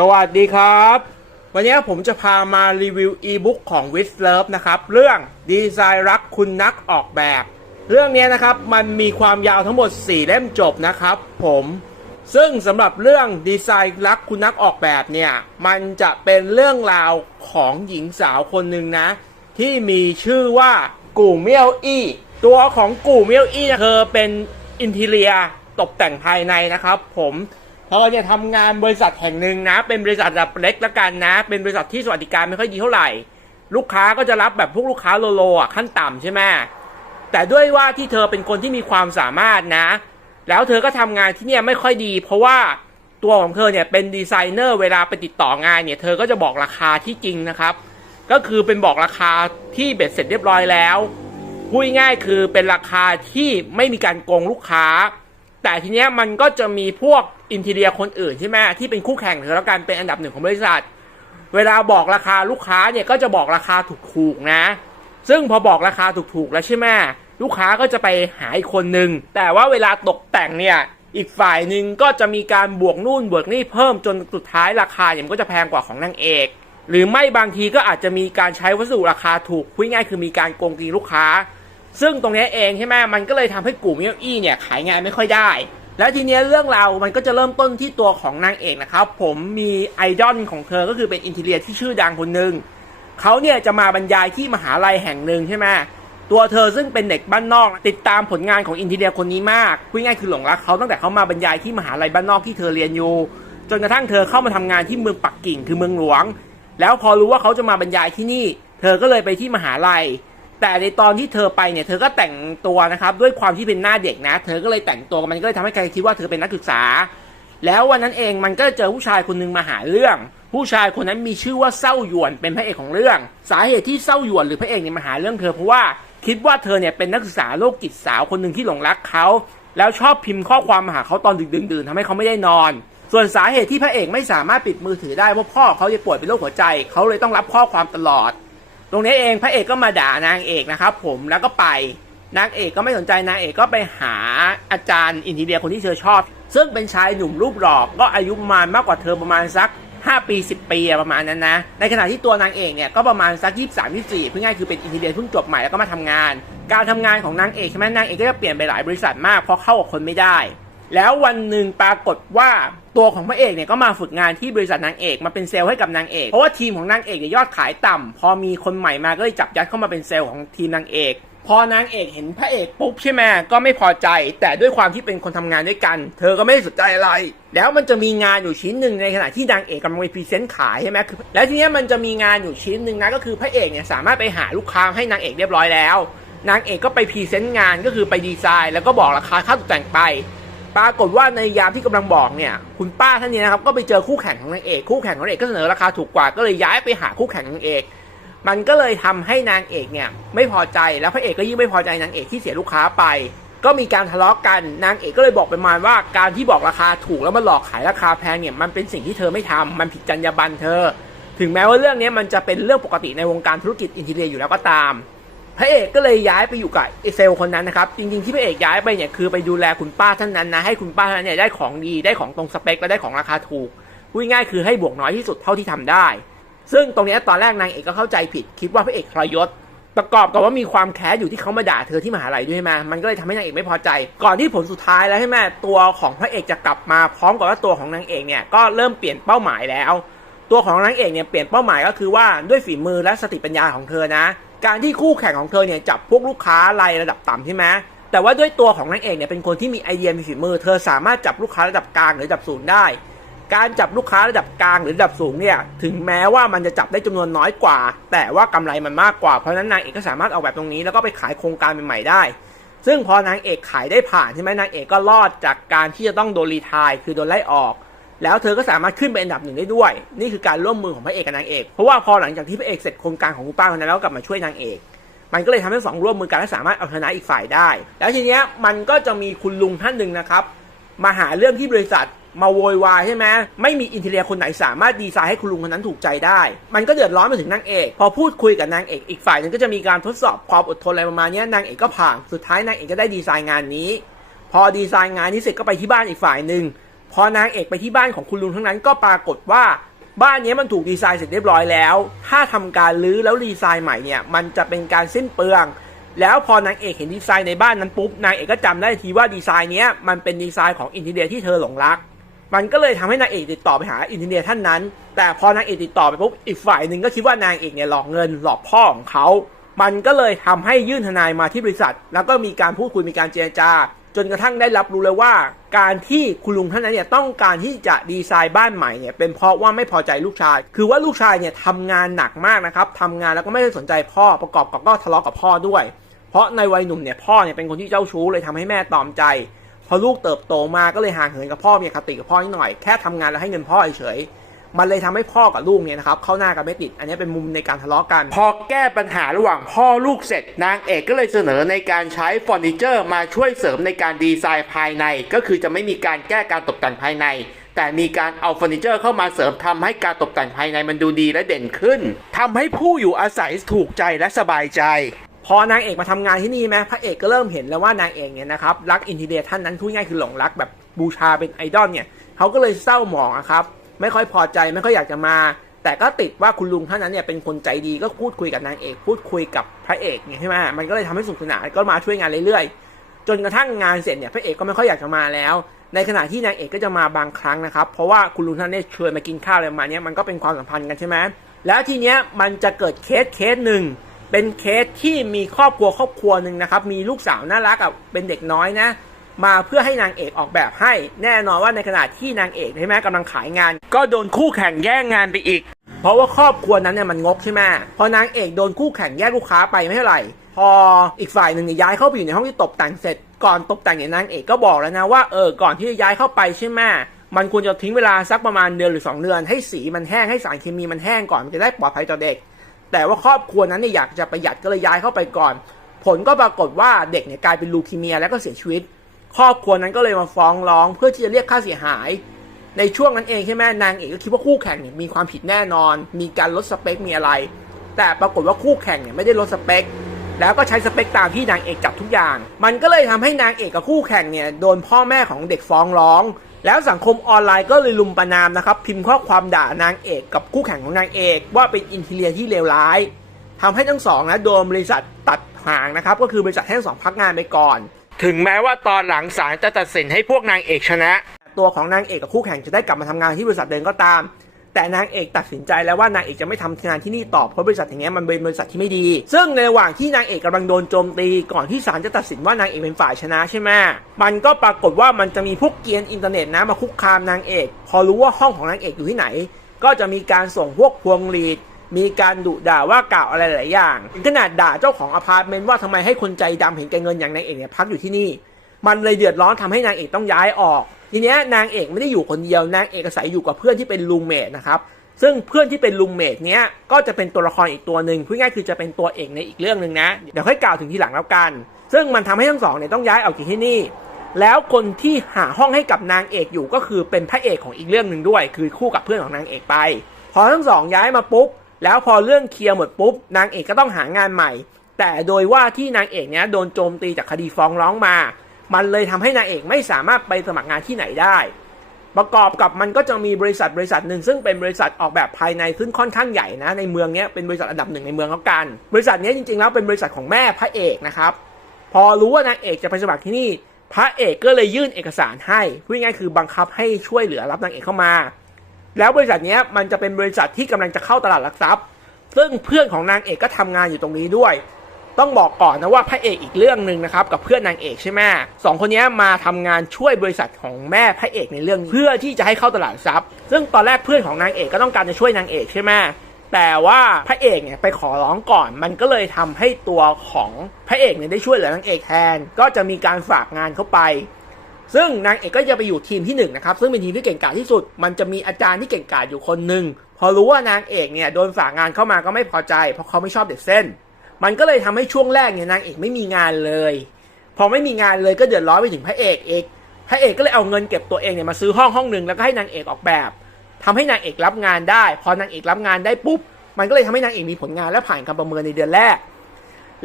สวัสดีครับ วันนี้ผมจะพามารีวิวอีบุ๊กของ w i t h Love นะครับ เรื่องดีไซน์รักคุณนักออกแบบ เรื่องนี้นะครับมันมีความยาวทั้งหมด 4 เล่มจบนะครับผมซึ่งสำหรับเรื่องดีไซน์รักคุณนักออกแบบเนี่ย มันจะเป็นเรื่องราวของหญิงสาวคนหนึ่งนะ ที่มีชื่อว่ากู่เมียวอี้ ตัวของกู่เมียวอี้เนี่ยเธอเป็นอินทีเรียตกแต่งภายในนะครับผม เธอเนี่ยทำงานบริษัทแห่งหนึ่งนะ เป็นบริษัทระดับเล็กละกันนะ เป็นบริษัทที่สวัสดิการไม่ค่อยดีเท่าไหร่ ลูกค้าก็จะรับแบบพวกลูกค้าโลโลอะขั้นต่ำใช่ไหมแต่ด้วยว่าที่เธอเป็นคนที่มีความสามารถนะ แล้วเธอก็ทำงานที่เนี่ยไม่ค่อยดี เพราะว่าตัวของเธอเนี่ยเป็นดีไซเนอร์เวลาไปติดต่องานเนี่ยเธอก็จะบอกราคาที่จริงนะครับ ก็คือเป็นบอกราคาที่เบ็ดเสร็จเรียบร้อยแล้วพูดง่ายคือเป็นราคาที่ไม่มีการโกงลูกค้า แต่ทีเนี้ยมันก็จะมีพวก อินทีเรียคนอื่นใช่ไหมที่เป็นคู่แข่งเธอแล้วกันเป็นอันดับหนึ่งของบริษัท เวลาบอกราคาลูกค้าเนี่ยก็จะบอกราคาถูกๆนะ ซึ่งพอบอกราคาถูกๆแล้วใช่ไหมลูกค้าก็จะไปหาอีกคนนึง แต่ว่าเวลาตกแต่งเนี่ยอีกฝ่ายหนึ่งก็จะมีการบวกนู่นบวกนี่เพิ่มจนสุดท้ายราคาเนี่ยมันก็จะแพงกว่าของนางเอก หรือไม่บางทีก็อาจจะมีการใช้วัสดุราคาถูกพูดง่ายคือมีการโกงกินลูกค้า ซึ่งตรงนี้เองใช่ไหมมันก็เลยทำให้กลุ่มเอี้ยอี้เนี่ยขายงานไม่ค่อยได้ แล้วทีเนี้ยเรื่องราวมันก็จะเริ่มต้นที่ตัวของนางเอกนะครับ ผมมีไอดอลของเธอก็คือเป็นอินเทเลียที่ชื่อดังคนหนึ่งเขาเนี่ยจะมาบรรยายที่มหาลัยแห่งหนึ่งใช่ไหมตัวเธอซึ่งเป็นเด็กบ้านนอก ติดตามผลงานของอินเทเลียคนนี้มากพูดง่ายคือหลงรักเขาตั้งแต่เขามาบรรยายที่มหาลัยบ้านนอกที่เธอเรียนอยู่ จนกระทั่งเธอเข้ามาทำงานที่เมืองปักกิ่งคือเมืองหลวง แล้วพอรู้ว่าเขาจะมาบรรยายที่นี่ เธอก็เลยไปที่มหาลัย แต่ในตอนที่เธอไปเนี่ย เธอก็แต่งตัวนะครับ ด้วยความที่เป็นหน้าเด็กนะ เธอก็เลยแต่งตัวมันก็เลยทำให้ใครคิดว่าเธอเป็นนักศึกษา แล้ววันนั้นเองมันก็เจอผู้ชายคนหนึงมาหาเรื่อง ผู้ชายคนนั้นมีชื่อว่าเศร้าหยวนเป็นพระเอกของเรื่อง สาเหตุที่เศร้าหยวนหรือพระเอกเนี่ยมาหาเรื่องเธอเพราะว่าคิดว่าเธอเนี่ยเป็นนักศึกษาโรคจิตสาวคนหนึ่งที่หลงรักเขาแล้วชอบพิมพ์ข้อความมาหาเขาตอนดึกดื่นๆทำให้เขาไม่ได้นอน ส่วนสาเหตุที่พระเอกไม่สามารถปิดมือถือได้เพราะพ่อเขาจะป่วยเป็นโรคหัวใจ เขาเลยต้องรับข้อความตลอด ตรงนี้เองพระเอกก็มาด่านางเอกนะครับ ผมแล้วก็ไปนางเอกก็ไม่สนใจนางเอกก็ไปหาอาจารย์อินทีเดียคนที่เธอชอบ ซึ่งเป็นชายหนุ่มรูปหล่อก็อายุประมาณมากกว่าเธอประมาณสัก 5 ปี 10 ปีประมาณนั้นนะ ในขณะที่ตัวนางเอกเนี่ยก็ประมาณสัก 23 24เพื่อง่ายคือเป็นอินทีเดียเพิ่งจบใหม่แล้วก็มาทำงาน การทำงานของนางเอกใช่ไหมนางเอกก็จะเปลี่ยนไปหลายบริษัทมากเพราะเข้ากับคนไม่ได้ แล้ววันหนึ่งปรากฏว่าตัวของพระเอกเนี่ยก็มาฝึกงานที่บริษัทนางเอกมาเป็นเซลล์ให้กับนางเอก เพราะว่าทีมของนางเอกเนี่ยยอดขายต่ำพอมีคนใหม่มาก็เลยจับยัดเข้ามาเป็นเซลล์ของทีมนางเอกพอนางเอกเห็นพระเอกปุ๊บใช่ไหมก็ไม่พอใจ แต่ด้วยความที่เป็นคนทำงานด้วยกัน เธอก็ไม่ได้สนใจอะไร แล้วมันจะมีงานอยู่ชิ้นหนึ่งในขณะที่นางเอกกำลังไปพรีเซนต์ขายใช่ไหมคือแล้วทีนี้มันจะมีงานอยู่ชิ้นหนึ่งนะก็คือพระเอกเนี่ยสามารถไปหาลูกค้าให้นางเอกเรียบร้อยแล้ว นางเอกก็ไปพรีเซนต์งานก็คือไปดีไซน์ แล้วก็บอกราคาค่าตกแต่งไป ปรากฏว่าในยามที่กำลังบอกเนี่ย คุณป้าท่านนี้นะครับก็ไปเจอคู่แข่งของนางเอกคู่แข่งของนางเอกก็เสนอราคาถูกกว่าก็เลยย้ายไปหาคู่แข่งนางเอก มันก็เลยทำให้นางเอกเนี่ยไม่พอใจแล้วพระเอกก็ยิ่งไม่พอใจนางเอกที่เสียลูกค้าไป ก็มีการทะเลาะกันนางเอกก็เลยบอกประมาณว่าการที่บอกราคาถูกแล้วมาหลอกขายราคาแพงเนี่ยมันเป็นสิ่งที่เธอไม่ทำมันผิดจรรยาบรรณเธอ ถึงแม้ว่าเรื่องนี้มันจะเป็นเรื่องปกติในวงการธุรกิจอินทีเรียอยู่แล้วก็ตาม พระเอกก็เลยย้ายไปอยู่กับเซลคนนั้นนะครับจริงๆที่พระเอกย้ายไปเนี่ยคือไปดูแลคุณป้าท่านนั้นนะให้คุณป้าท่านนเนี่ยได้ของดีได้ของตรงสเปคและได้ของราคาถูกพูดง่ายคือให้บวกน้อยที่สุดเท่าที่ทำได้ ซึ่งตรงนี้ตอนแรกนางเอกก็เข้าใจผิด คิดว่าพระเอกทรยศ ประกอบกับว่ามีความแค้นอยู่ที่เขามาด่าเธอที่มหาลัยด้วยใช่ไหมมันก็เลยทำให้นางเอกไม่พอใจ ก่อนที่ผลสุดท้ายแล้วใช่ไหมตัวของพระเอกจะกลับมาพร้อมกับว่าตัวของนางเอกเนี่ยก็เริ่มเปลี่ยนเป้าหมายแล้ว ตัวของนางเอกเนี่ยเปลี่ยนเป้าหมายก็คือว่าด้วยฝีมือและสติปัญญาของเธอนะ การที่คู่แข่งของเธอเนี่ยจับพวกลูกค้ารายระดับต่ำใช่ไหมแต่ว่าด้วยตัวของนางเอกเนี่ยเป็นคนที่มีไอเดียมีฝีมือ เธอสามารถจับลูกค้าระดับกลางหรือระดับสูงได้ การจับลูกค้าระดับกลางหรือระดับสูงเนี่ยถึงแม้ว่ามันจะจับได้จำนวนน้อยกว่า แต่ว่ากำไรมันมากกว่าเพราะนั้นนางเอกก็สามารถเอาแบบตรงนี้ แล้วก็ไปขายโครงการใหม่ๆได้ ซึ่งพอนางเอกขายได้ผ่านใช่ไหมนางเอกก็รอดจากการที่จะต้องโดนรีทายคือโดนไล่ออก แล้วเธอก็สามารถขึ้นเป็นอันดับหนึ่งได้ด้วย นี่คือการร่วมมือของพระเอกกับนางเอกเพราะว่าพอหลังจากที่พระเอกเสร็จโครงการของคุณป้าคนนั้นแล้วกลับมาช่วยนางเอกมันก็เลยทำให้สองร่วมมือกันและสามารถเอาชนะอีกฝ่ายได้ แล้วทีเนี้ยมันก็จะมีคุณลุงท่านหนึ่งนะครับ มาหาเรื่องที่บริษัทมาโวยวายใช่ไหมไม่มีอินเทเลียคนไหนสามารถดีไซน์ให้คุณลุงคนนั้นถูกใจได้ มันก็เดือดร้อนมาถึงนางเอก พอพูดคุยกับนางเอกอีกฝ่ายนึงก็จะมีการทดสอบความอดทนอะไรประมาณนี้นางเอกก็ผ่าน สุดท้ายนางเอกก็ได้ดีไซน์งานนี้ พอดีไซน์งานนี้เสร็จก็ไปที่บ้านอีกฝ่ายหนึ่ง พอนางเอกไปที่บ้านของคุณลุงทั้งนั้นก็ปรากฏว่าบ้านนี้มันถูกดีไซน์เสร็จเรียบร้อยแล้ว ถ้าทำการรื้อแล้วดีไซน์ใหม่เนี่ย มันจะเป็นการสิ้นเปลือง แล้วพอนางเอกเห็นดีไซน์ในบ้านนั้นปุ๊บ นางเอกก็จำได้ทีว่าดีไซน์เนี้ยมันเป็นดีไซน์ของอินทีเรียที่เธอหลงรัก มันก็เลยทำให้นางเอกติดต่อไปหาอินทีเรียท่านนั้น แต่พอนางเอกติดต่อไปปุ๊บ อีกฝ่ายหนึ่งก็คิดว่านางเอกเนี่ยหลอกเงินหลอกพ่อของเขา มันก็เลยทำให้ยื่นทนายมาที่บริษัท แล้วก็มีการพูดคุยมีการเจรจา จนกระทั่งได้รับรู้เลยว่า การที่คุณลุงท่านนั้นเนี่ยต้องการที่จะดีไซน์บ้านใหม่เนี่ยเป็นเพราะว่าไม่พอใจลูกชาย คือว่าลูกชายเนี่ยทำงานหนักมากนะครับทำงานแล้วก็ไม่ได้สนใจพ่อประกอบกับก็ทะเลาะกับพ่อด้วย เพราะในวัยหนุ่มเนี่ยพ่อเนี่ยเป็นคนที่เจ้าชู้เลยทำให้แม่ตอมใจพอลูกเติบโตมาก็เลยห่างเหินกับพ่อมีคติกับพ่อนิดหน่อยแค่ทำงานแล้วให้เงินพ่อเฉย มันเลยทำให้พ่อกับลูกเนี่ยนะครับเข้าหน้ากันไม่ติด อันนี้เป็นมุมในการทะเลาะกัน พอแก้ปัญหาระหว่างพ่อลูกเสร็จ นางเอกก็เลยเสนอในการใช้เฟอร์นิเจอร์ มาช่วยเสริมในการดีไซน์ภายใน ก็คือจะไม่มีการแก้การตกแต่งภายใน แต่มีการเอาเฟอร์นิเจอร์เข้ามาเสริมทำให้การตกแต่งภายในมันดูดีและเด่นขึ้นทำให้ผู้อยู่อาศัยถูกใจและสบายใจพอนางเอกมาทำงานที่นี่ไหมพระเอกก็เริ่มเห็นแล้วว่านางเอกเนี่ยนะครับรักอินทีเดียท่านนั้นพูดง่ายคือหลงรักแบบบูชาเป็นไอดอลเนี่ยเขาก็เลยเศร้าหมองอะครับ ไม่ค่อยพอใจไม่ค่อยอยากจะมา แต่ก็ติดว่าคุณลุงท่านนั้นเนี่ยเป็นคนใจดีก็พูดคุยกับนางเอก พูดคุยกับพระเอกเนี่ยใช่ไหมมันก็เลยทำให้สนุกสนานก็มาช่วยงานเรื่อยๆ จนกระทั่งงานเสร็จเนี่ยพระเอกก็ไม่ค่อยอยากจะมาแล้ว ในขณะที่นางเอกก็จะมาบางครั้งนะครับเพราะว่าคุณลุงท่านเนี่ยชวนมากินข้าวอะไรมาเนี้ยมันก็เป็นความสัมพันธ์กันใช่ไหมแล้วทีเนี้ยมันจะเกิดเคสเคสหนึ่งเป็นเคสที่มีครอบครัวครอบครัวหนึ่งนะครับมีลูกสาวน่ารักอะเป็นเด็กน้อยนะ มาเพื่อให้นางเอกออกแบบให้ แน่นอนว่าในขณะที่นางเอกใช่ไหมกำลังขายงาน ก็โดนคู่แข่งแย่งงานไปอีก เพราะว่าครอบครัวนั้นเนี่ยมันงกใช่ไหมพอนางเอกโดนคู่แข่งแย่งลูกค้าไปไม่เท่าไหร่พออีกฝ่ายหนึ่งเนี่ยย้ายเข้าไปอยู่ในห้องที่ตกแต่งเสร็จ ก่อนตกแต่งเนี่ยนางเอกก็บอกแล้วนะว่าเออก่อนที่จะย้ายเข้าไปใช่ไหมมันควรจะทิ้งเวลาสักประมาณเดือนหรือสองเดือน ให้สีมันแห้งให้สารเคมีมันแห้งก่อนมันจะได้ปลอดภัยต่อเด็ก แต่ว่าครอบครัวนั้นเนี่ยอยากจะประหยัดก็เลยย้ายเข้าไปก่อน ผลก็ปรากฏว่าเด็กเนี่ยกลายเป็นลูคีเมียแล้วก็เสียชีวิต ครอบครัวนั้นก็เลยมาฟ้องร้องเพื่อที่จะเรียกค่าเสียหาย ในช่วงนั้นเองใช่ไหมนางเอกก็คิดว่าคู่แข่งเนี่ยมีความผิดแน่นอน มีการลดสเปคมีอะไร แต่ปรากฏว่าคู่แข่งเนี่ยไม่ได้ลดสเปค แล้วก็ใช้สเปคตามที่นางเอกจับทุกอย่าง มันก็เลยทำให้นางเอกกับคู่แข่งเนี่ยโดนพ่อแม่ของเด็กฟ้องร้อง แล้วสังคมออนไลน์ก็เลยลุมประนามนะครับพิมพ์ข้อความด่านางเอกกับคู่แข่งของนางเอก ว่าเป็นอินทีเลียที่เลวร้ายทำให้ทั้งสองนะโดนบริษัทตัดหางนะครับก็คือบริษัทให้ทั้งสองพักงานไปก่อน ถึงแม้ว่าตอนหลังศาลจะตัดสินให้พวกนางเอกชนะ ตัวของนางเอกกับคู่แข่งจะได้กลับมาทำงานที่บริษัทเดิมก็ตาม แต่นางเอกตัดสินใจแล้วว่านางเอกจะไม่ทำงานที่นี่ต่อเพราะบริษัทอย่างเงี้ยมันเป็นบริษัทที่ไม่ดี ซึ่งในระหว่างที่นางเอกกำลังโดนโจมตีก่อนที่ศาลจะตัดสินว่านางเอกเป็นฝ่ายชนะใช่ไหมมันก็ปรากฏว่ามันจะมีพวกเกียนอินเทอร์เน็ตนะมาคุกคามนางเอก พอรู้ว่าห้องของนางเอกอยู่ที่ไหน ก็จะมีการส่งพวกพวงหรีด มีการดุด่าว่ากล่าวอะไรหลายอย่างถึงขนาดด่าเจ้าของอพาร์ตเมนต์ว่าทำไมให้คนใจดำเห็นแก่เงินอย่างนางเอกเนี่ยพักอยู่ที่นี่ มันเลยเดือดร้อนทำให้นางเอกต้องย้ายออก ทีเนี้ยนางเอกไม่ได้อยู่คนเดียวนางเอกอาศัยอยู่กับเพื่อนที่เป็นลูมเมทนะครับซึ่งเพื่อนที่เป็นลูมเมทเนี้ยก็จะเป็นตัวละครอีกตัวหนึ่งพูดง่ายคือจะเป็นตัวเอกในอีกเรื่องหนึ่งนะเดี๋ยวค่อยกล่าวถึงทีหลังแล้วกัน ซึ่งมันทำให้ทั้งสองเนี่ยต้องย้ายออกจากที่นี่ แล้วคนที่หาห้องให้กับนางเอกอยู่ก็คือเป็นพระเอกของอีกเรื่องหนึ่งด้วย คือคู่กับเพื่อนของนางเอกไป พอทั้งสองย้ายมาปุ๊บ แล้วพอเรื่องเคลียร์หมดปุ๊บนางเอกก็ต้องหางานใหม่ แต่โดยว่าที่นางเอกเนี้ยโดนโจมตีจากคดีฟ้องร้องมา มันเลยทำให้นางเอกไม่สามารถไปสมัครงานที่ไหนได้ ประกอบกับมันก็จะมีบริษัทบริษัทหนึ่งซึ่งเป็นบริษัทออกแบบภายในซึ่งค่อนข้างใหญ่นะในเมืองเนี้ยเป็นบริษัทอันดับหนึ่งในเมืองแล้วกัน บริษัทเนี้ยจริงๆแล้วเป็นบริษัทของแม่พระเอกนะครับพอรู้ว่านางเอกจะไปสมัครที่นี่พระเอกก็เลยยื่นเอกสารให้พูดง่ายคือบังคับให้ช่วยเหลือรับนางเอกเข้ามา แล้วบริษัทนี้มันจะเป็นบริษัทที่กำลังจะเข้าตลาดหลักทรัพย์ ซึ่งเพื่อนของนางเอกก็ทำงานอยู่ตรงนี้ด้วย ต้องบอกก่อนนะว่าพระเอกอีกเรื่องหนึ่งนะครับกับเพื่อนนางเอกใช่ไหมสองคนนี้มาทำงานช่วยบริษัทของแม่พระเอกในเรื่องนี้เพื่อที่จะให้เข้าตลาดทรัพย์ ซึ่งตอนแรกเพื่อนของนางเอกก็ต้องการจะช่วยนางเอกใช่ไหมแต่ว่าพระเอกเนี่ยไปขอร้องก่อน มันก็เลยทำให้ตัวของพระเอกเนี่ยได้ช่วยเหลือนางเอกแทน ก็จะมีการฝากงานเข้าไป ซึ่งนางเอกก็จะไปอยู่ทีมที่หนึ่งนะครับซึ่งเป็นทีมที่เก่งกาจที่สุด มันจะมีอาจารย์ที่เก่งกาจอยู่คนหนึ่งพอรู้ว่านางเอกเนี่ยโดนฝากงานเข้ามาก็ไม่พอใจ เพราะเขาไม่ชอบเด็กเส้น มันก็เลยทำให้ช่วงแรกเนี่ยนางเอกไม่มีงานเลย พอไม่มีงานเลยก็เดือดร้อนไปถึงพระเอกเอกพระเอกก็เลยเอาเงินเก็บตัวเองเนี่ยมาซื้อห้องห้องหนึ่งแล้วก็ให้นางเอกออกแบบทำให้นางเอกรับงานได้ พอนางเอกรับงานได้ปุ๊บมันก็เลยทำให้นางเอกมีผลงานและผ่านการประเมินในเดือนแรก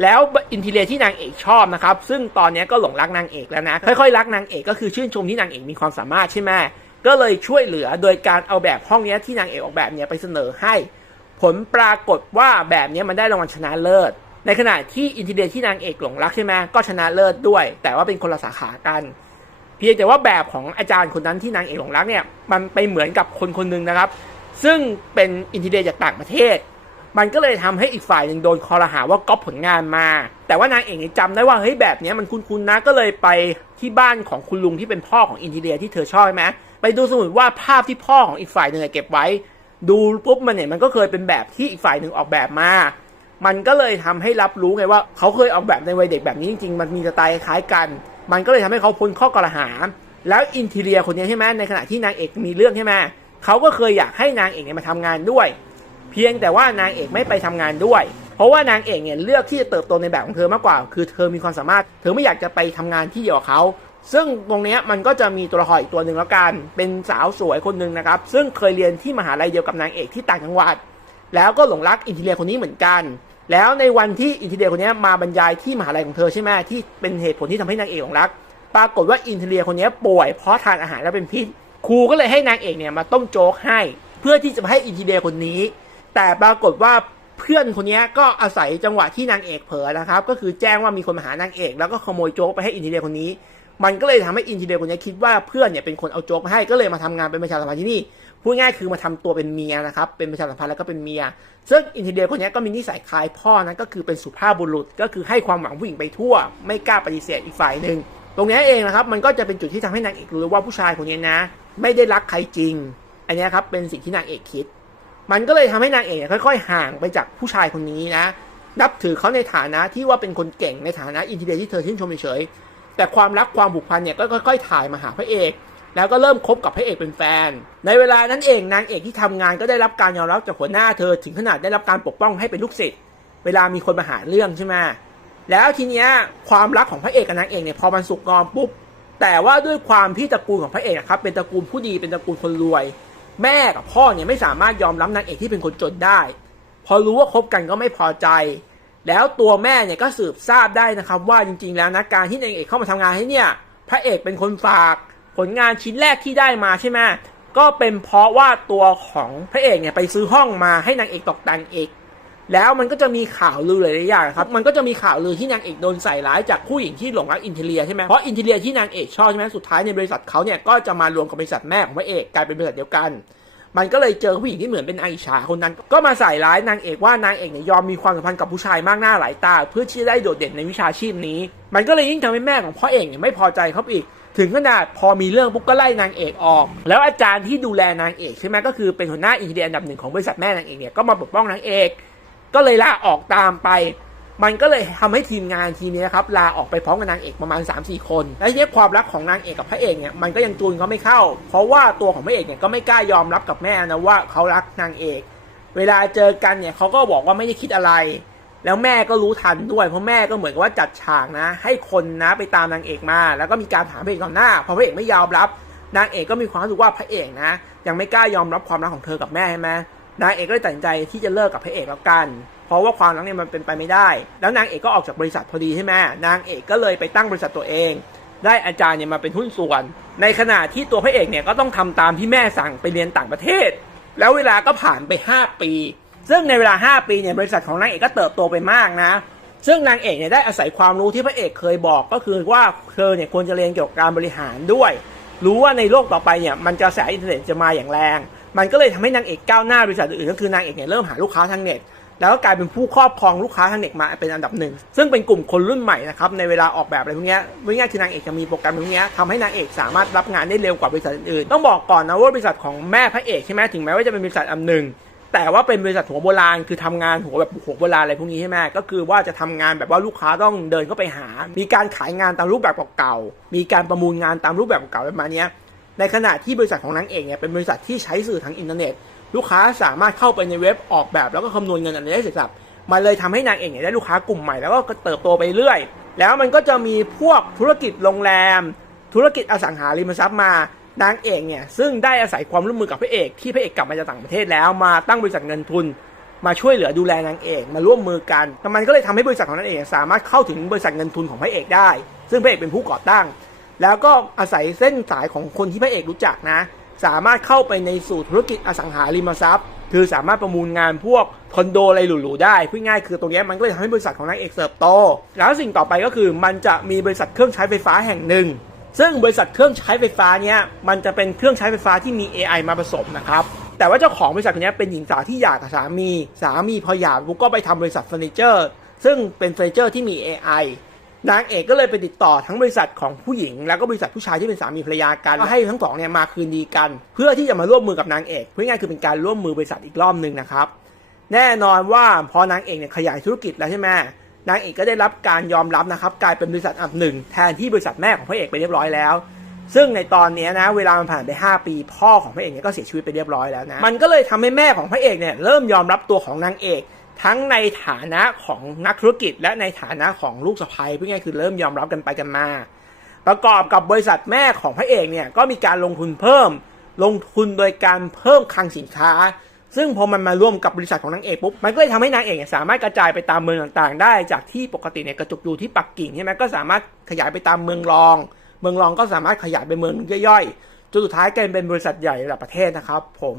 แล้วอินทีเรียที่นางเอกชอบนะครับ ซึ่งตอนนี้ก็หลงรักนางเอกแล้วนะ ค่อยๆ รักนางเอกก็คือชื่นชมที่นางเอกมีความสามารถใช่ไหมก็เลยช่วยเหลือโดยการเอาแบบห้องนี้ที่นางเอกออกแบบเนี่ยไปเสนอให้ ผลปรากฏว่าแบบนี้มันได้รางวัลชนะเลิศ ในขณะที่อินทีเดียที่นางเอกหลงรักใช่ไหมก็ชนะเลิศด้วย แต่ว่าเป็นคนละสาขากันเพียงแต่ว่าแบบของอาจารย์คนนั้นที่นางเอกหลงรักเนี่ยมันไปเหมือนกับคนคนหนึ่งนะครับ ซึ่งเป็นอินทีเดียจากต่างประเทศ มันก็เลยทำให้อีกฝ่ายหนึ่งโดนคอรหาว่าก๊อปผลงานมา แต่ว่านางเอกเนี่ยจำได้ว่าเฮ้ยแบบนี้มันคุ้นๆนะก็เลยไปที่บ้านของคุณลุงที่เป็นพ่อของอินทีเดียที่เธอชอบไหมไปดูสมุดว่าภาพที่พ่อของอีกฝ่ายหนึ่งเก็บไว้ ดูปุ๊บมันเนี่ยมันก็เคยเป็นแบบที่อีกฝ่ายหนึ่งออกแบบมา มันก็เลยทำให้รับรู้ไงว่าเขาเคยออกแบบในวัยเด็กแบบนี้จริงๆ มันมีสไตล์คล้ายกัน มันก็เลยทำให้เขาพ้นข้อกล่าวหา แล้วอินทีเรียคนนี้ใช่ไหมในขณะที่นางเอกมีเรื่องใช่ไหมเขาก็เคยอยากให้นางเอกเนี่ยมาทำงานด้วย เพียงแต่ว่านางเอกไม่ไปทำงานด้วย เพราะว่านางเอกเนี่ยเลือกที่จะเติบโตในแบบของเธอมากกว่า คือเธอมีความสามารถ เธอไม่อยากจะไปทำงานที่เดียวกับเขา ซึ่งตรงนี้มันก็จะมีตัวละครอีกตัวหนึ่งแล้วกัน เป็นสาวสวยคนหนึ่งนะครับ ซึ่งเคยเรียนที่มหาลัยเดียวกับนางเอกที่ต่างจังหวัด แล้วก็หลงรักอินทีเรียคนนี้เหมือนกัน แล้วในวันที่อินทีเรียคนนี้มาบรรยายที่มหาลัยของเธอใช่ไหมที่เป็นเหตุผลที่ทำให้นางเอกหลงรัก ปรากฏว่าอินทีเรียคนนี้ป่วยเพราะทานอาหารแล้วเป็นพิษ ครูก็เลยให้นางเอกเนี่ยมาต้มโจ๊กให้ เพื่อที่จะให้อินทีเรียคนนี้ แต่ปรากฏว่าเพื่อนคนนี้ก็อาศัยจังหวะที่นางเอกเผลอนะครับ ก็คือแจ้งว่ามีคนมาหานางเอก แล้วก็ขโมยโจ๊กไปให้อินทีเรียคนนี้ มันก็เลยทำให้อินทีเรียคนนี้คิดว่าเพื่อนเนี่ยเป็นคนเอาโจ๊กมาให้ก็เลยมาทำงานเป็นประชาสัมพันธ์ที่นี่พูดง่ายคือมาทำตัวเป็นเมียนะครับ เป็นประชาสัมพันธ์แล้วก็เป็นเมีย ซึ่งอินทีเดียคนนี้ก็มีนิสัยคล้ายพ่อนะก็คือเป็นสุภาพบุรุษ ก็คือให้ความหวังผู้หญิงไปทั่ว ไม่กล้าปฏิเสธอีกฝ่ายหนึ่งตรงนี้เองนะครับมันก็จะเป็นจุดที่ทำให้นางเอกรู้ว่าผู้ชายคนนี้นะ ไม่ได้รักใครจริง อันนี้ครับเป็นสิ่งที่นางเอกคิด มันก็เลยทำให้นางเอกค่อยๆ ห่างไปจากผู้ชายคนนี้นะ นับถือเขาในฐานะที่ว่าเป็นคนเก่งในฐานะอินทีเดียที่เธอชื่นชมเฉยๆ แต่ความรักความผูกพันเนี่ยก็ค่อยๆ ถ่ายมาหาพระเอก แล้วก็เริ่มคบกับพระเอกเป็นแฟน ในเวลานั้นเองนางเอกที่ทำงานก็ได้รับการยอมรับจากหัวหน้าเธอถึงขนาดได้รับการปกป้องให้เป็นลูกศิษย์ เวลามีคนมาหาเรื่องใช่ไหมแล้วทีเนี้ยความรักของพระเอกกับนางเอกเนี่ยพอมันสุกงอมปุ๊บแต่ว่าด้วยความที่ตระกูลของพระเอกครับเป็นตระกูลผู้ดีเป็นตระกูลคนรวย แม่กับพ่อเนี่ยไม่สามารถยอมรับนางเอกที่เป็นคนจนได้ พอรู้ว่าคบกันก็ไม่พอใจ แล้วตัวแม่เนี่ยก็สืบทราบได้นะครับ ว่าจริง ๆ แล้วนะการที่นางเอกเข้ามาทำงานให้เนี่ย พระเอกเป็นคนฝากผลงานชิ้นแรกที่ได้มาใช่ไหมก็เป็นเพราะว่าตัวของพระเอกเนี่ยไปซื้อห้องมาให้นางเอกตกแต่งเอก แล้วมันก็จะมีข่าวลือหลายๆอย่างครับ มันก็จะมีข่าวลือที่นางเอกโดนใส่ร้ายจากผู้หญิงที่หลงรักอินเทเลียใช่ไหมเพราะอินเทเลียที่นางเอกชอบใช่ไหมสุดท้ายในบริษัทเขาเนี่ยก็จะมารวมกับบริษัทแม่ของพระเอกกลายเป็นบริษัทเดียวกัน มันก็เลยเจอผู้หญิงที่เหมือนเป็นไอชาคนนั้น ก็มาใส่ร้ายนางเอกว่านางเอกเนี่ยยอมมีความสัมพันธ์กับผู้ชายมากหน้าหลายตา เพื่อที่จะได้โดดเด่นในวิชาชีพนี้ มันก็เลยยิ่งทำให้แม่ของพ่อเอกเนี่ยไม่พอใจเขาอีกถึงขนาดพอมีเรื่องปุ๊บก็ไล่นางเอกออก แล้วอาจารย์ที่ดูแลนางเอกใช่ไหมก็คือเป็นหัวหน้าอินเดียอันดับหนึ่งของบริษัทแม่นางเอกเนี่ยก็มาปกป้องนางเอก ก็เลยลาออกตามไป มันก็เลยทำให้ทีมงานทีนี้นะครับลาออกไปพร้อมกับนางเอกประมาณ 3-4 คน และทีนี้ความรักของนางเอกกับพระเอกเนี่ยมันก็ยังจูนเขาไม่เข้า เพราะว่าตัวของพระเอกเนี่ยก็ไม่กล้ายอมรับกับแม่นะว่าเขารักนางเอก เวลาเจอกันเนี่ยเขาก็บอกว่าไม่ได้คิดอะไร แล้วแม่ก็รู้ทันด้วยเพราะแม่ก็เหมือนกับว่าจัดฉากนะ ให้คนนะไปตามนางเอกมา แล้วก็มีการถามพระเอกต่อหน้าพอพระเอกไม่ยอมรับนางเอกก็มีความรู้สึกว่าพระเอกนะ ยังไม่กล้ายอมรับความรักของเธอกับแม่ใช่ไหม นางเอกก็เลยตัดสินใจที่จะเลิกกับพระเอกแล้วกัน เพราะว่าความรักเนี่ยมันเป็นไปไม่ได้ แล้วนางเอกก็ออกจากบริษัทพอดีใช่ไหมนางเอกก็เลยไปตั้งบริษัทตัวเอง ได้อาจารย์เนี่ยมาเป็นหุ้นส่วน ในขณะที่ตัวพระเอกเนี่ยก็ต้องทำตามที่แม่สั่งไปเรียนต่างประเทศ แล้วเวลาก็ผ่านไป 5 ปี ซึ่งในเวลา 5 ปีเนี่ยบริษัทของนางเอกก็เติบโตไปมากนะซึ่งนางเอกเนี่ยได้อาศัยความรู้ที่พระเอกเคยบอกก็คือว่าเธอเนี่ยควรจะเรียนเกี่ยวกับการบริหารด้วย รู้ว่าในโลกต่อไปเนี่ยมันกระแสอินเทอร์เน็ตจะมาอย่างแรง มันก็เลยทำให้นางเอกก้าวหน้าบริษัทอื่นๆก็คือนางเอกเนี่ยเริ่มหาลูกค้าทางเน็ต แล้วก็กลายเป็นผู้ครอบครองลูกค้าทางเน็ตมาเป็นอันดับหนึ่ง ซึ่งเป็นกลุ่มคนรุ่นใหม่นะครับในเวลาออกแบบอะไรพวกเนี้ยง่ายๆคือนางเอกจะมีโปรแกรมพวกเนี้ยทำให้นางเอกสามารถรับงานได้เร็วกว่าบริษัทอื่นๆต้องบอกก่อนนะว่าบริษัทของแม่พระเอกใช่ไหมถึงแม้ว่าจะเป็นบริษัทอันหนึ่งแต่ว่าเป็นบริษัทหัวโบราณคือทำงานหัวแบบหัวโบราณอะไรพวกนี้ใช่ไหมก็คือว่าจะทำงานแบบว่าลูกค้าต้องเดินเข้าไปหา มีการขายงานตามรูปแบบเก่าๆมีการประมูลงานตามรูปแบบเก่าประมาณนี้ ในขณะที่บริษัทของนางเอกเนี่ยเป็นบริษัทที่ใช้สื่อทางอินเทอร์เน็ต ลูกค้าสามารถเข้าไปในเว็บออกแบบ แล้วก็คำนวณเงินอะไรได้เสร็จสับมันเลยทำให้นางเอกเนี่ยได้ลูกค้ากลุ่มใหม่แล้วก็เติบโตไปเรื่อย แล้วมันก็จะมีพวกธุรกิจโรงแรม ธุรกิจอสังหาริมทรัพย์มานางเอกเนี่ยซึ่งได้อาศัยความร่วมมือกับพระเอกที่พระเอกกลับมาจากต่างประเทศแล้วมาตั้งบริษัทเงินทุน มาช่วยเหลือดูแลนางเอกมาร่วมมือกันแล้วมันก็เลยทำให้บริษัทของนางเอกสามารถเข้าถึงบริษัทเงินทุนของพระเอกได้ ซึ่งพระเอกเป็นผู้ก่อตั้ง แล้วก็อาศัยเส้นสายของคนที่พระเอกรู้จักนะ สามารถเข้าไปในสู่ธุรกิจอสังหาริมทรัพย์ คือสามารถประมูลงานพวกคอนโดอะไรหรูๆได้พูดง่ายคือตรงนี้มันก็เลยทำให้บริษัทของนางเอกเสิร์ฟโต แล้วสิ่งต่อไปก็คือมันจะมีบริษัทเครื่องใช้ไฟฟ้าแห่งหนึ่ง ซึ่งบริษัทเครื่องใช้ไฟฟ้าเนี้ยมันจะเป็นเครื่องใช้ไฟฟ้าที่มี AI มาผสมนะครับแต่ว่าเจ้าของบริษัทคนนี้เป็นหญิงสาวที่หย่ากับสามี สามีพอหย่าปุ๊บก็ไปทำบริษัทเฟอร์นิเจอร์ ซึ่งเป็นเฟอร์นิเจอร์ที่มี AI นางเอกก็เลยไปติดต่อทั้งบริษัทของผู้หญิง แล้วก็บริษัทผู้ชายที่เป็นสามีภรรยากันก็ให้ทั้งสองเนี่ยมาคืนดีกัน เพื่อที่จะมาร่วมมือกับนางเอกเพื่อง่ายๆคือเป็นการร่วมมือบริษัทอีกรอบหนึ่งนะครับ แน่นอนว่าพอนางเอกเนี่ยขยายธุรกิจแล้วใช่ไหมนางเอกก็ได้รับการยอมรับนะครับกลายเป็นบริษัทอันดับหนึ่งแทนที่บริษัทแม่ของพระเอกไปเรียบร้อยแล้ว ซึ่งในตอนเนี้ยนะเวลามันผ่านไป 5 ปี พ่อของพระเอกเนี่ยก็เสียชีวิตไปเรียบร้อยแล้วนะมันก็เลยทำให้แม่ของพระเอกเนี่ยเริ่มยอมรับตัวของนางเอก ทั้งในฐานะของนักธุรกิจ และในฐานะของลูกสะใภ้เพื่อง่ายๆคือเริ่มยอมรับกันไปกันมา ประกอบกับบริษัทแม่ของพระเอกเนี่ยก็มีการลงทุนเพิ่ม ลงทุนโดยการเพิ่มคลังสินค้า ซึ่งพอมันมาร่วมกับบริษัทของนางเอกปุ๊บมันก็เลยทำให้นางเอกสามารถกระจายไปตามเมืองต่างๆ ได้จากที่ปกติเนี่ยกระจุกอยู่ที่ปักกิ่งใช่ไหมก็สามารถขยายไปตามเมืองรอง เมืองรองก็สามารถขยายไปเมืองย่อยๆจนสุดท้ายกลายเป็นบริษัทใหญ่ระดับประเทศนะครับ ผม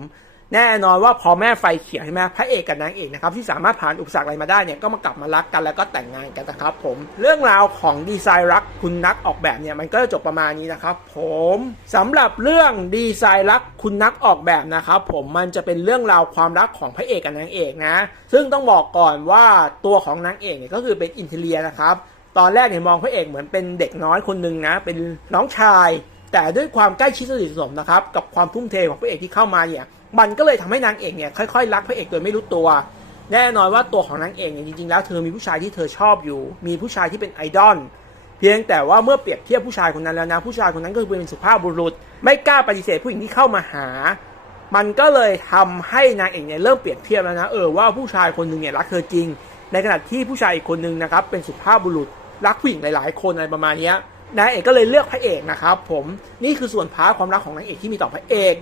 แน่นอนว่าพอแม่ไฟเขียวใช่ไหมพระเอกกับนางเอกนะครับที่สามารถผ่านอุปสรรคอะไรมาได้เนี่ยก็มากลับมารักกันแล้วก็แต่งงานกันนะครับผมเรื่องราวของดีไซน์รักคุณนักออกแบบเนี่ยมันก็จะจบประมาณนี้นะครับผมสำหรับเรื่องดีไซน์รักคุณนักออกแบบนะครับผมมันจะเป็นเรื่องราวความรักของพระเอกกับนางเอกนะซึ่งต้องบอกก่อนว่าตัวของนางเอกเนี่ยก็คือเป็นอินเทเลียนะครับตอนแรกเนี่ยมองพระเอกเหมือนเป็นเด็กน้อยคนหนึ่งนะเป็นน้องชาย แต่ด้วยความใกล้ชิดสนิทสนมนะครับกับความทุ่มเทของพระเอกที่เข้ามาเนี่ย มันก็เลยทำให้นางเอกเนี่ยค่อยๆรักพระเอกโดยไม่รู้ตัว แน่นอนว่าตัวของนางเอกเนี่ยจริงๆแล้วเธอมีผู้ชายที่เธอชอบอยู่ มีผู้ชายที่เป็นไอดอลเพียงแต่ว่าเมื่อเปรียบเทียบผู้ชายคนนั้นแล้วนะผู้ชายคนนั้นก็คือเป็นสุภาพบุรุษ ไม่กล้าปฏิเสธผู้หญิงที่เข้ามาหา มันก็เลยทำให้นางเอกเนี่ยเริ่มเปรียบเทียบแล้วนะเออว่าผู้ชายคนหนึ่งเนี่ยรักเธอจริง ในขณะที่ผู้ชายอีกคนหนึ่งนะครับเป็นสุภาพบุรุษรักผู้หญิงหลาย ๆ คนอะไรประมาณนี้นางเอกก็เลยเลือกพระเอกนะครับผมนี่คือส่วนพาร์ทความรักของนางเอกที่มีต่อพระเอก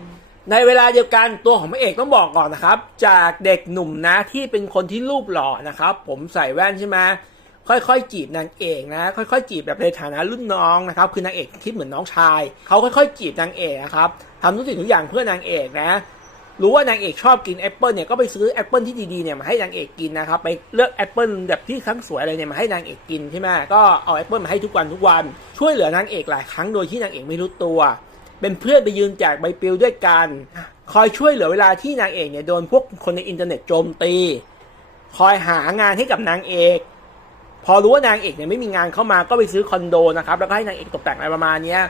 ในเวลาเดียวกันตัวของพระเอกต้องบอกก่อนนะครับ จากเด็กหนุ่มนะที่เป็นคนที่รูปหล่อนะครับ ผมใส่แว่นใช่ไหมค่อยๆ จีบนางเอกนะ ค่อยๆ จีบแบบในฐานะรุ่นน้องนะครับ คือนางเอกคิดเหมือนน้องชาย เขาค่อยๆ จีบนางเอกนะครับทำทุกสิ่งทุกอย่างเพื่อนางเอกนะ รู้ว่านางเอกชอบกินแอปเปิลเนี่ยก็ไปซื้อแอปเปิลที่ดีๆเนี่ยมาให้นางเอกกินนะครับ ไปเลือกแอปเปิลแบบที่ครั้งสวยอะไรเนี่ยมาให้นางเอกกินใช่ไหมก็เอาแอปเปิลมาให้ทุกวันทุกวัน ช่วยเหลือนางเอกหลายครั้งโดยที่นางเอกไม่รู้ตัว เป็นเพื่อนไปยืนแจกใบปลิวด้วยกัน คอยช่วยเหลือเวลาที่นางเอกเนี่ยโดนพวกคนในอินเทอร์เน็ตโจมตี คอยหางานให้กับนางเอก พอรู้ว่านางเอกเนี่ยไม่มีงานเข้ามาก็ไปซื้อคอนโดนะครับแล้วก็ให้นางเอกตกแต่งอะไรประมาณเนี้ย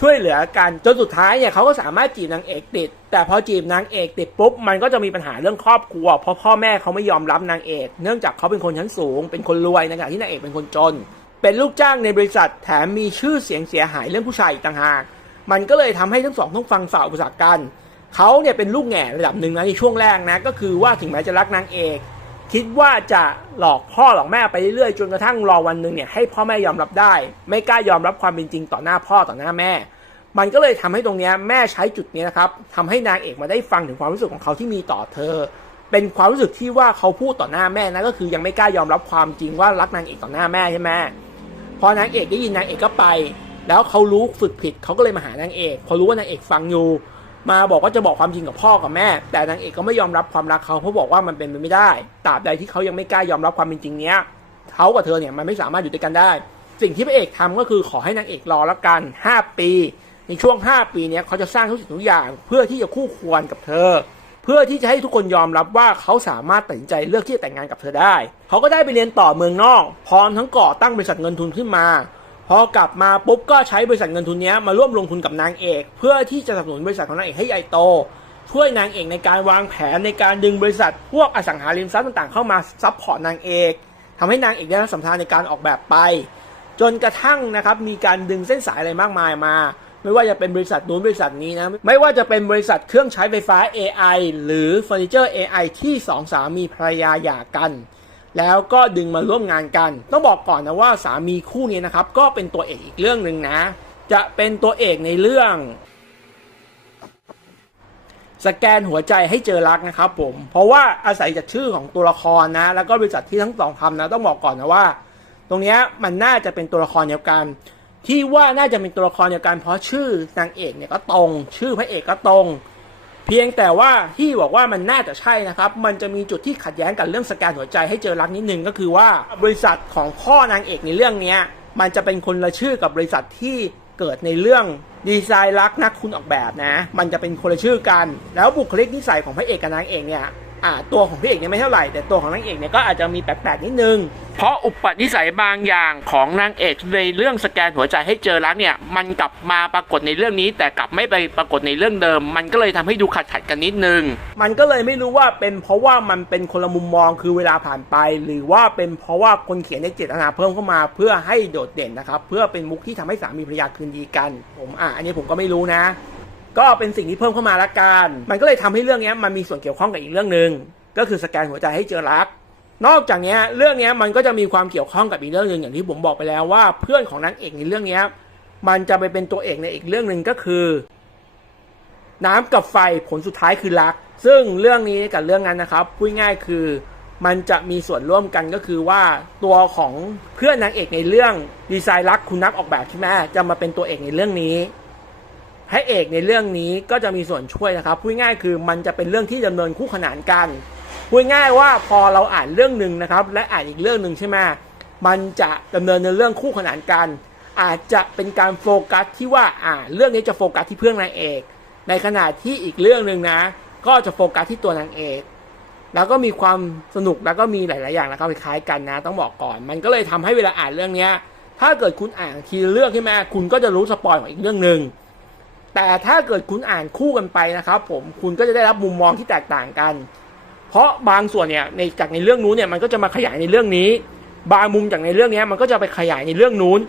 ช่วยเหลือกันจนสุดท้ายเนี่ยเขาก็สามารถจีบนางเอกติด แต่พอจีบนางเอกติดปุ๊บมันก็จะมีปัญหาเรื่องครอบครัว เพราะพ่อแม่เขาไม่ยอมรับนางเอก เนื่องจากเขาเป็นคนชั้นสูง เป็นคนรวยในขณะที่นางเอกเป็นคนจน เป็นลูกจ้างในบริษัทแถมมีชื่อเสียงเสียหายเรื่องผู้ชายอีกต่างหาก มันก็เลยทำให้ทั้งสองต้องฟังฝ่าอุปสรรคกันเขาเนี่ยเป็นลูกแง่ระดับหนึ่งนะในช่วงแรกนะก็คือว่าถึงแม้จะรักนางเอก คิดว่าจะหลอกพ่อหลอกแม่ไปเรื่อยๆจนกระทั่งรอวันหนึ่งเนี่ยให้พ่อแม่ยอมรับได้ ไม่กล้ายอมรับความเป็นจริงต่อหน้าพ่อต่อหน้าแม่ มันก็เลยทำให้ตรงเนี้ยแม่ใช้จุดนี้นะครับทำให้นางเอกมาได้ฟังถึงความรู้สึกของเขาที่มีต่อเธอ เป็นความรู้สึกที่ว่าเขาพูดต่อหน้าแม่นะก็คือยังไม่กล้ายอมรับความจริงว่ารักนางเอกต่อหน้าแม่ใช่ไหมพอนางเอกได้ยินนางเอกก็ไป แล้วเขารู้ฝึกผิดเขาก็เลยมาหานางเอกพอรู้ว่านางเอกฟังอยู่ มาบอกว่าจะบอกความจริงกับพ่อกับแม่ แต่นางเอกก็ไม่ยอมรับความรักเขาเพราะบอกว่ามันเป็นไปไม่ได้ตราบใดที่เขายังไม่กล้ายอมรับความเป็นจริงเนี้ยเขากับเธอเนี่ยมันไม่สามารถอยู่ด้วยกันได้ สิ่งที่พระเอกทำก็คือขอให้นางเอกรอแล้วกัน 5 ปี ในช่วง 5 ปีเนี้ยเขาจะสร้างทุกสิ่งทุกอย่าง เพื่อที่จะคู่ควรกับเธอ เพื่อที่จะให้ทุกคนยอมรับว่าเขาสามารถตัดสินใจเลือกที่จะแต่งงานกับเธอได้ เขาก็ได้ไปเรียนต่อเมืองนอก พร้อมทั้งก่อตั้งบริษัทเงินทุนขึ้นมา พอกลับมาปุ๊บก็ใช้บริษัทเงินทุนนี้มาร่วมลงทุนกับนางเอก เพื่อที่จะสนับสนุนบริษัทของนางเอกให้ใหญ่โต ช่วยนางเอกในการวางแผนในการดึงบริษัท พวกอสังหาริมทรัพย์ต่างๆ เข้ามาซัพพอร์ตนางเอกทำให้นางเอกได้รับสัมพันธ์ในการออกแบบไป จนกระทั่งนะครับมีการดึงเส้นสายอะไรมากมายมา ไม่ว่าจะเป็นบริษัทนู้นบริษัทนี้นะไม่ว่าจะเป็นบริษัทเครื่องใช้ไฟฟ้า AI หรือเฟอร์นิเจอร์ AI ที่สองสามีภรรยาหย่ากัน แล้วก็ดึงมาร่วมงานกัน ต้องบอกก่อนนะว่าสามีคู่นี้นะครับ ก็เป็นตัวเอกอีกเรื่องหนึ่งนะ จะเป็นตัวเอกในเรื่อง สแกนหัวใจให้เจอรักนะครับผม เพราะว่าอาศัยจากชื่อของตัวละครนะ แล้วก็บริษัทที่ทั้งสองทำนะ ต้องบอกก่อนนะว่า ตรงนี้มันน่าจะเป็นตัวละครเดียวกัน ที่ว่าน่าจะเป็นตัวละครเดียวกันเพราะชื่อนางเอกเนี่ยก็ตรง ชื่อพระเอกก็ตรง เพียงแต่ว่าที่บอกว่ามันน่าจะใช่นะครับ มันจะมีจุดที่ขัดแย้งกับเรื่องสแกนหัวใจให้เจอรักนิดนึงก็คือว่าบริษัทของพ่อนางเอกในเรื่องนี้มันจะเป็นคนละชื่อกับบริษัทที่เกิดในเรื่องดีไซน์รักนักคุณออกแบบนะ มันจะเป็นคนละชื่อกัน แล้วบุคลิกนิสัยของพระเอกกับนางเอกเนี่ย ตัวของพระเอกเนี่ยไม่เท่าไหร่แต่ตัวของนางเอกเนี่ยก็อาจจะมีแปลกๆนิดนึง เพราะอุปนิสัยบางอย่างของนางเอกในเรื่องสแกนหัวใจให้เจอรักเนี่ยมันกลับมาปรากฏในเรื่องนี้ แต่กลับไม่ไปปรากฏในเรื่องเดิม มันก็เลยทำให้ดูขัดขัดกันนิดนึง มันก็เลยไม่รู้ว่าเป็นเพราะว่ามันเป็นคนละมุมมองคือเวลาผ่านไป หรือว่าเป็นเพราะว่าคนเขียนได้เจตนาเพิ่มเข้ามาเพื่อให้โดดเด่นนะครับเพื่อเป็นมุกที่ทำให้สามีภรรยาคืนดีกัน ผมอะอันนี้ผมก็ไม่รู้นะ ก็เป็นสิ่งที่เพิ่มเข้ามาละกัน มันก็เลยทำให้เรื่องนี้มันมีส่วนเกี่ยวข้องกับอีกเรื่องหนึ่งก็คือสแกนหัวใจให้เจอรัก นอกจากนี้เรื่องนี้มันก็จะมีความเกี่ยวข้องกับอีกเรื่องหนึ่งอย่างที่ผมบอกไปแล้วว่าเพื่อนของนางเอกในเรื่องนี้มันจะไปเป็นตัวเอกในอีกเรื่องหนึ่งก็คือ น้ำกับไฟผลสุดท้ายคือรัก ซึ่งเรื่องนี้กับเรื่องนั้นนะครับพูดง่ายคือมันจะมีส่วนร่วมกันก็คือว่าตัวของเพื่อนนางเอกในเรื่องดีไซน์รักคุณนักออกแบบใช่ไหมจะมาเป็นตัวเอกในเรื่องนี้ พระเอกในเรื่องนี้ก็จะมีส่วนช่วยนะครับพูดง่ายคือมันจะเป็นเรื่องที่ดำเนินคู่ขนานกันพูดง่ายว่าพอเราอ่านเรื่องหนึ่งนะครับ และอ่านอีกเรื่องหนึ่งใช่ไหมมันจะดำเนินในเรื่องคู่ขนานกัน อาจจะเป็นการโฟกัสที่ว่าอ่าเรื่องนี้จะโฟกัสที่เพื่อนนางเอก ในขณะที่อีกเรื่องหนึ่งนะ ก็จะโฟกัสที่ตัวนางเอก แล้วก็มีความสนุกแล้วก็มีหลาย ๆ อย่างนะครับคล้ายกันนะ ต้องบอกก่อน มันก็เลยทำให้เวลาอ่านเรื่องเนี้ยถ้าเกิดคุณอ่านทีเรื่องใช่ไหมคุณก็จะรู้สปอยของอีกเรื่องหนึ่ง แต่ถ้าเกิดคุณอ่านคู่กันไปนะครับผมคุณก็จะได้รับมุมมองที่แตกต่างกัน เพราะบางส่วนเนี่ยในจากในเรื่องนู้นเนี่ยมันก็จะมาขยายในเรื่องนี้ บางมุมจากในเรื่องนี้มันก็จะไปขยายในเรื่องนู้น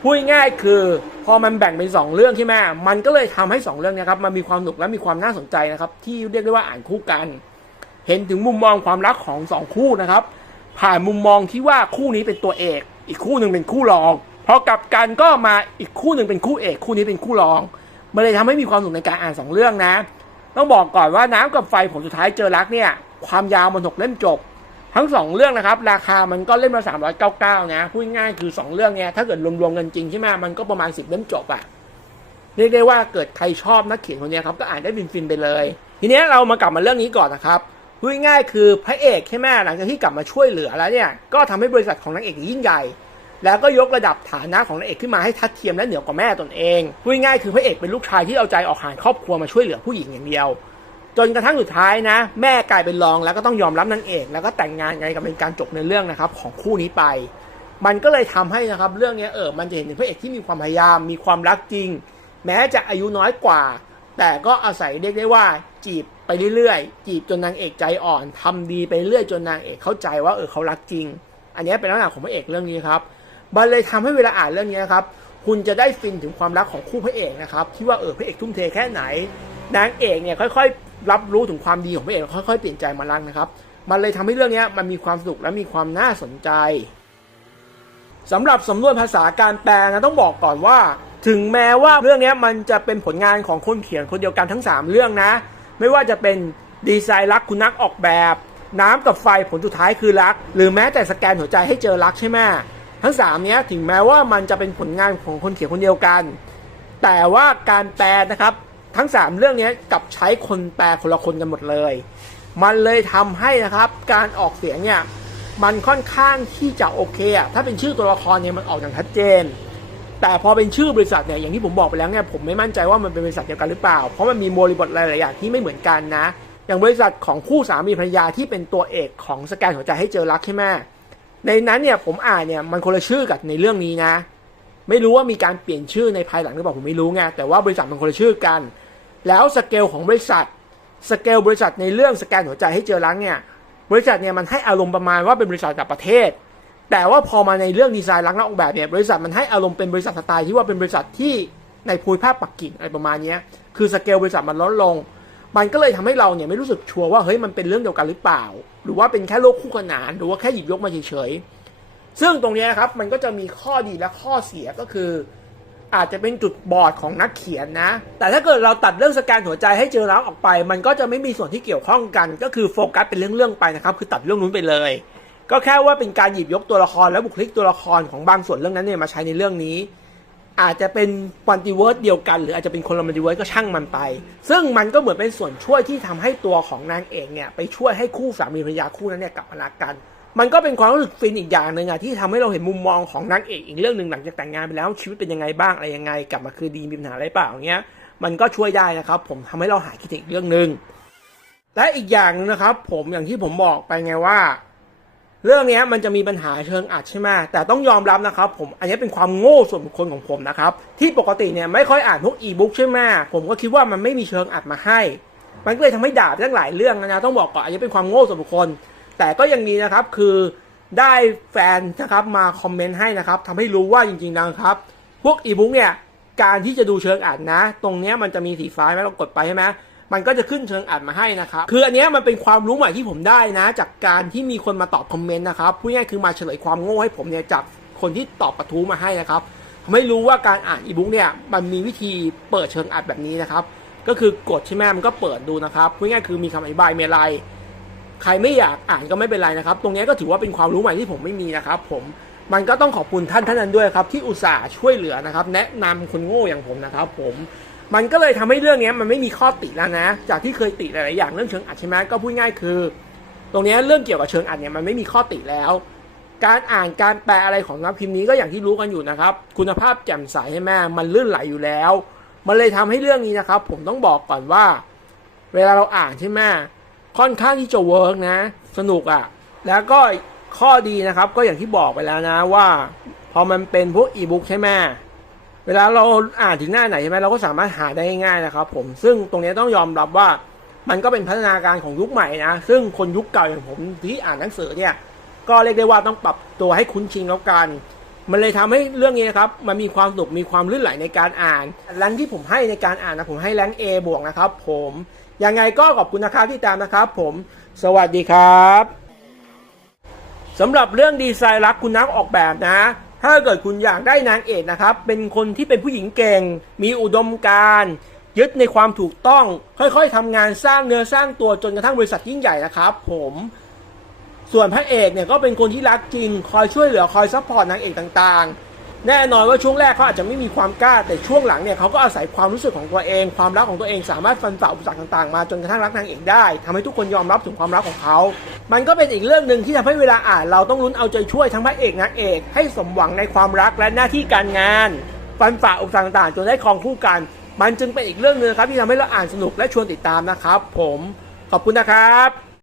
พูดง่ายคือพอมันแบ่งเป็นสองเรื่องใช่ไหมมันก็เลยทำให้สองเรื่องนี้ครับมันมีความสนุกและมีความน่าสนใจนะครับ ที่เรียกได้ว่าอ่านคู่กัน เห็นถึงมุมมองความรักของสองคู่นะครับ ผ่านมุมมองที่ว่าคู่นี้เป็นตัวเอก อีกคู่หนึ่งเป็นคู่รองพอกลับกันก็มาอีกคู่หนึ่งเป็นคู่เอก คู่นี้เป็นคู่รอง มันเลยทำให้มีความสนุกในการอ่านสองเรื่องนะ ต้องบอกก่อนว่าน้ำกับไฟผลสุดท้ายเจอรักเนี่ย ความยาวมันหกเล่มจบ ทั้งสองเรื่องนะครับ ราคามันก็เล่มละ399นะพูดง่ายคือ2เรื่องเนี่ยถ้าเกิดรวมๆกันจริงใช่ไหมมันก็ประมาณ10เล่มจบอะเรียกได้ว่าเกิดใครชอบนักเขียนคนนี้ครับก็อ่านได้ฟินๆไปเลย ทีนี้เรามากลับมาเรื่องนี้ก่อนนะครับพูดง่ายคือพระเอกใช่ไหมหลังจากที่กลับมาช่วยเหลือแล้วเนี่ยก็ทำให้บริษัทของนางเอกยิ่งใหญ่ แล้วก็ยกระดับฐานะของนางเอกขึ้นมาให้ทัดเทียมและเหนือกว่าแม่ตนเองพูดง่ายๆคือพระเอกเป็นลูกชายที่เอาใจออกหารครอบครัวมาช่วยเหลือผู้หญิงอย่างเดียว จนกระทั่งสุดท้ายนะ แม่กลายเป็นรองแล้วก็ต้องยอมรับนางเอก แล้วก็แต่งงานกันกับเป็นการจบในเรื่องนะครับของคู่นี้ไป มันก็เลยทำให้นะครับเรื่องนี้เออมันจะเห็นถึงพระเอกที่มีความพยายามมีความรักจริง แม้จะอายุน้อยกว่า แต่ก็อาศัยเรียกได้ว่าจีบไปเรื่อยๆ จีบจนนางเอกใจอ่อนทำดีไปเรื่อยจนนางเอกเข้าใจว่าเออเขารักจริง อันนี้เป็นลักษณะของพระเอกเรื่องนี้ครับ มันเลยทำให้เวลาอ่านเรื่องนี้นะครับ คุณจะได้ฟินถึงความรักของคู่พระเอกนะครับ ที่ว่าเออพระเอกทุ่มเทแค่ไหน นางเอกเนี่ยค่อยๆ รับรู้ถึงความดีของพระเอกค่อยๆเปลี่ยนใจมารักนะครับ มันเลยทำให้เรื่องนี้มันมีความสนุกและมีความน่าสนใจสำหรับสำนวนภาษาการแปลนะต้องบอกก่อนว่า ถึงแม้ว่าเรื่องนี้มันจะเป็นผลงานของคนเขียนคนเดียวกันทั้ง 3 เรื่องนะ ไม่ว่าจะเป็นดีไซน์รักคุณนักออกแบบ น้ำกับไฟผลสุดท้ายคือรัก หรือแม้แต่สแกนหัวใจให้เจอรักใช่ไหม ทั้ง 3 เนี้ยถึงแม้ว่ามันจะเป็นผลงานของคนเขียนคนเดียวกัน แต่ว่าการแปลนะครับทั้ง 3 เรื่องนี้กลับใช้คนแปลคนละคนกันหมดเลย มันเลยทำให้นะครับ การออกเสียงเนี่ยมันค่อนข้างที่จะโอเคอะถ้าเป็นชื่อตัวละครเนี่ยมันออกอย่างชัดเจน แต่พอเป็นชื่อบริษัทเนี่ยอย่างที่ผมบอกไปแล้วเนี่ยผมไม่มั่นใจว่ามันเป็นบริษัทเดียวกันหรือเปล่า เพราะมันมีบริบทหลายๆอย่างที่ไม่เหมือนกันนะ อย่างบริษัทของคู่สามีภรรยาที่เป็นตัวเอกของสแกนหัวใจให้เจอรักใช่ไหม ในนั้นเนี่ยผมอ่านเนี่ยมันคนละชื่อกับในเรื่องนี้นะ ไม่รู้ว่ามีการเปลี่ยนชื่อในภายหลังหรือเปล่าผมไม่รู้ไงแต่ว่าบริษัทมันคนละชื่อกัน แล้วสเกลของบริษัทสเกลบริษัทในเรื่องสแกนหัวใจให้เจอรักเนี่ยบริษัทเนี่ยมันให้อารมณ์ประมาณว่าเป็นบริษัทระดับประเทศ แต่ว่าพอมาในเรื่องดีไซน์รักนักออกแบบเนี่ยบริษัทมันให้อารมณ์เป็นบริษัทสไตล์ที่ว่าเป็นบริษัทที่ในภูมิภาคปักกิ่งอะไรประมาณนี้คือสเกลบริษัทมันลดลง มันก็เลยทำให้เราเนี่ยไม่รู้สึกชัวร์ว่าเฮ้ยมันเป็นเรื่องเดียวกันหรือเปล่า หรือว่าเป็นแค่โลกคู่ขนาน หรือว่าแค่หยิบยกมาเฉยๆ ซึ่งตรงนี้ยครับมันก็จะมีข้อดีและข้อเสียก็คือ อาจจะเป็นจุดบอดของนักเขียนนะ แต่ถ้าเกิดเราตัดเรื่องสแกนหัวใจให้เจอแล้วออกไป มันก็จะไม่มีส่วนที่เกี่ยวข้องกัน ก็คือโฟกัสเป็นเรื่องๆไปนะครับ คือตัดเรื่องนู้นไปเลย ก็แค่ว่าเป็นการหยิบยกตัวละครและบุคลิกตัวละครของบางส่วนเรื่องนั้นเนี่ยมาใช้ในเรื่องนี้ อาจจะเป็นมัลติเวิร์สเดียวกัน หรืออาจจะเป็นคนละมัลติเวิร์สก็ช่างมันไป ซึ่งมันก็เหมือนเป็นส่วนช่วยที่ทำให้ตัวของนางเอกเนี่ยไปช่วยให้คู่สามีภรรยาคู่นั้นเนี่ยกลับมารักกันมันก็เป็นความรู้สึกฟินอีกอย่างหนึ่งอะที่ทำให้เราเห็นมุมมองของนางเอกอีกเรื่องหนึ่งหลังจากแต่งงานไปแล้วชีวิตเป็นยังไงบ้างอะไรยังไง กลับมาคือดีมีปัญหาอะไรเปล่าอย่างเงี้ยมันก็ช่วยได้นะครับ ผมทำให้เราหายคิดถึงอีกเรื่องหนึ่งและอีกอย่างหนึงนะครับ ผมอย่างที่ผมบอกไปไงว่า เรื่องนี้มันจะมีปัญหาเชิงอัดใช่ไหมแต่ต้องยอมรับนะครับผมอันนี้เป็นความโง่ส่วนบุคคลของผมนะครับที่ปกติเนี่ยไม่ค่อยอ่านพวกอีบุ๊กใช่ไหมผมก็คิดว่ามันไม่มีเชิงอัดมาให้ มันก็เลยทำให้ด่าไปตั้งหลายเรื่องนะต้องบอกก่อนอันนี้เป็นความโง่ส่วนบุคคล แต่ก็ยังดีนะครับคือได้แฟนนะครับมาคอมเมนต์ให้นะครับทำให้รู้ว่าจริงๆนะครับ พวกอีบุ๊กเนี่ยการที่จะดูเชิงอัดนะ ตรงนี้มันจะมีสีฟ้าไหมเรากดไปใช่ไหม มันก็จะขึ้นเชิงอัดมาให้นะครับคืออันนี้มันเป็นความรู้ใหม่ที่ผมได้นะ จากการที่มีคนมาตอบคอมเมนต์นะครับพูดง่ายคือมาเฉลยความโง่ให้ผมเนี่ยจากคนที่ตอบกระทู้มาให้นะครับทำให้รู้ว่าการอ่านอีบุ๊กเนี่ยมันมีวิธีเปิดเชิงอัดแบบนี้นะครับก็คือกดใช่ไหมมันก็เปิดดูนะครับพูดง่ายคือมีคำอธิบายเมีอะไรใครไม่อยากอ่านก็ไม่เป็นไรนะครับ ตรงนี้ก็ถือว่าเป็นความรู้ใหม่ที่ผมไม่มีนะครับ ผมมันก็ต้องขอบคุณท่านท่านนั้นด้วยครับ ที่อุตส่าห์ช่วยเหลือนะครับ แนะนำคนโง่อย่างผมนะครับ ผม มันก็เลยทำให้เรื่องนี้มันไม่มีข้อติแล้วนะ จากที่เคยติหลายๆอย่างเรื่องเชิงอัดใช่ไหมก็พูดง่ายคือ ตรงนี้เรื่องเกี่ยวกับเชิงอัดเนี่ยมันไม่มีข้อติแล้ว การอ่านการแปลอะไรของนักพิมพ์นี้ก็อย่างที่รู้กันอยู่นะครับ คุณภาพแจ่มใสใช่ไหมมันลื่นไหลอยู่แล้ว มันเลยทำให้เรื่องนี้นะครับ ผมต้องบอกก่อนว่า เวลาเราอ่านใช่ไหมค่อนข้างที่จะเวิร์กนะ สนุกอะ่ะ แล้วก็ข้อดีนะครับ ก็อย่างที่บอกไปแล้วนะว่า พอมันเป็นพวกอีบุ๊กใช่ไหม เวลาเราอ่านถึงหน้าไหนใช่ไหมเราก็สามารถหาได้ง่ายๆนะครับ ผมซึ่งตรงนี้ต้องยอมรับว่ามันก็เป็นพัฒนาการของยุคใหม่นะ ซึ่งคนยุคเก่าอย่างผมที่อ่านหนังสือเนี่ย ก็เรียกได้ว่าต้องปรับตัวให้คุ้นชินแล้วกัน มันเลยทำให้เรื่องนี้นะครับ มันมีความสนุกมีความลื่นไหลในการอ่านแรงที่ผมให้ในการอ่านนะผมให้แรง A บวกนะครับ ผมยังไงก็ขอบคุณนะครับที่ตามนะครับ ผม สวัสดีครับสำหรับเรื่องดีไซน์รักคุณนักออกแบบนะ ถ้าเกิดคุณอยากได้นางเอกนะครับ เป็นคนที่เป็นผู้หญิงเก่ง มีอุดมการณ์ยึดในความถูกต้อง ค่อยๆทำงานสร้างเนื้อสร้างตัวจนกระทั่งบริษัทยิ่งใหญ่นะครับ ผม ส่วนพระเอกเนี่ยก็เป็นคนที่รักจริง คอยช่วยเหลือคอยซัพพอร์ตนางเอกต่างๆ แน่นอนว่าช่วงแรกเขาอาจจะไม่มีความกล้า แต่ช่วงหลังเนี่ยเขาก็อาศัยความรู้สึกของตัวเอง ความรักของตัวเองสามารถฟันฝ่าอุปสรรคต่างๆมาจนกระทั่งรักนางเอกได้ทำให้ทุกคนยอมรับถึงความรักของเขา มันก็เป็นอีกเรื่องหนึ่งที่ทำให้เวลาอ่านเราต้องลุ้นเอาใจช่วยทั้งพระเอกนางเอก ให้สมหวังในความรักและหน้าที่การงาน ฟันฝ่าอุปสรรคต่างๆจนได้ครองคู่กัน มันจึงเป็นอีกเรื่องหนึ่งครับที่ทำให้เราอ่านสนุกและชวนติดตามนะครับ ผมขอบคุณนะครับ